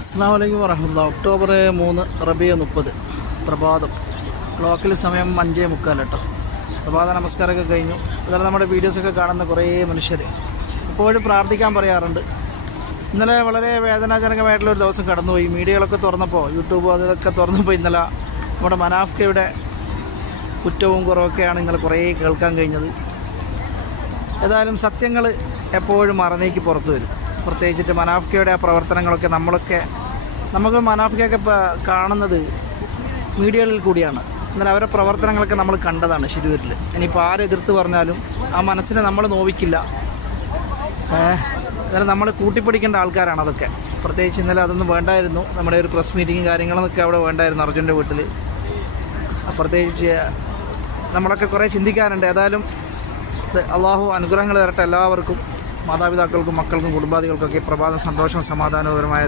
അസ്സലാമു അലൈക്കും വറഹ്മത്തുള്ളാഹി. ഒക്ടോബർ 3 റബീഉ 30 പ്രഭാതം. ലോക്കൽ സമയം 5:45 കേട്ടോ. പ്രഭാത നമസ്കാരമൊക്കെ കഴിഞ്ഞു. അതുപോലെ നമ്മുടെ വീഡിയോസൊക്കെ കാണുന്ന കുറേ മനുഷ്യർ എപ്പോഴും പ്രാർത്ഥിക്കാൻ പറയാറുണ്ട്. ഇന്നലെ വളരെ വേദനാജനകമായിട്ടുള്ളൊരു ദിവസം കടന്നുപോയി. മീഡിയകളൊക്കെ തുറന്നപ്പോൾ, യൂട്യൂബ് അതൊക്കെ തുറന്നപ്പോൾ ഇന്നലെ നമ്മുടെ മനാഫ്കയുടെ കുറ്റവും കുറവൊക്കെയാണ് ഇന്നലെ കുറേ കേൾക്കാൻ കഴിഞ്ഞത്. ഏതായാലും സത്യങ്ങൾ എപ്പോഴും മറന്നേക്ക് പുറത്തു വരും. പ്രത്യേകിച്ചിട്ട് മനാഫ്കയുടെ ആ പ്രവർത്തനങ്ങളൊക്കെ നമുക്ക് മനാഫ്കയൊക്കെ കാണുന്നത് മീഡിയകളിൽ കൂടിയാണ്. എന്നാലും അവരുടെ പ്രവർത്തനങ്ങളൊക്കെ നമ്മൾ കണ്ടതാണ് ശിരൂരിൽ. ഇനിയിപ്പോൾ ആരെതിർത്ത് പറഞ്ഞാലും ആ മനസ്സിനെ നമ്മൾ നോവിക്കില്ല. എന്നാലും നമ്മൾ കൂട്ടിപ്പിടിക്കേണ്ട ആൾക്കാരാണ് അതൊക്കെ. പ്രത്യേകിച്ച് ഇന്നലെ അതൊന്നും വേണ്ടായിരുന്നു. നമ്മുടെ ഒരു പ്രസ് മീറ്റിങ്ങും കാര്യങ്ങളൊക്കെ അവിടെ വേണ്ടായിരുന്നു അർജുൻ്റെ വീട്ടിൽ. പ്രത്യേകിച്ച് നമ്മളൊക്കെ കുറേ ചിന്തിക്കാറുണ്ട്. ഏതായാലും അള്ളാഹു അനുഗ്രഹങ്ങൾ തരട്ടെ എല്ലാവർക്കും, മാതാപിതാക്കൾക്കും മക്കൾക്കും കുടുംബാദികൾക്കൊക്കെ പ്രഭാതം സന്തോഷവും സമാധാനപരമായ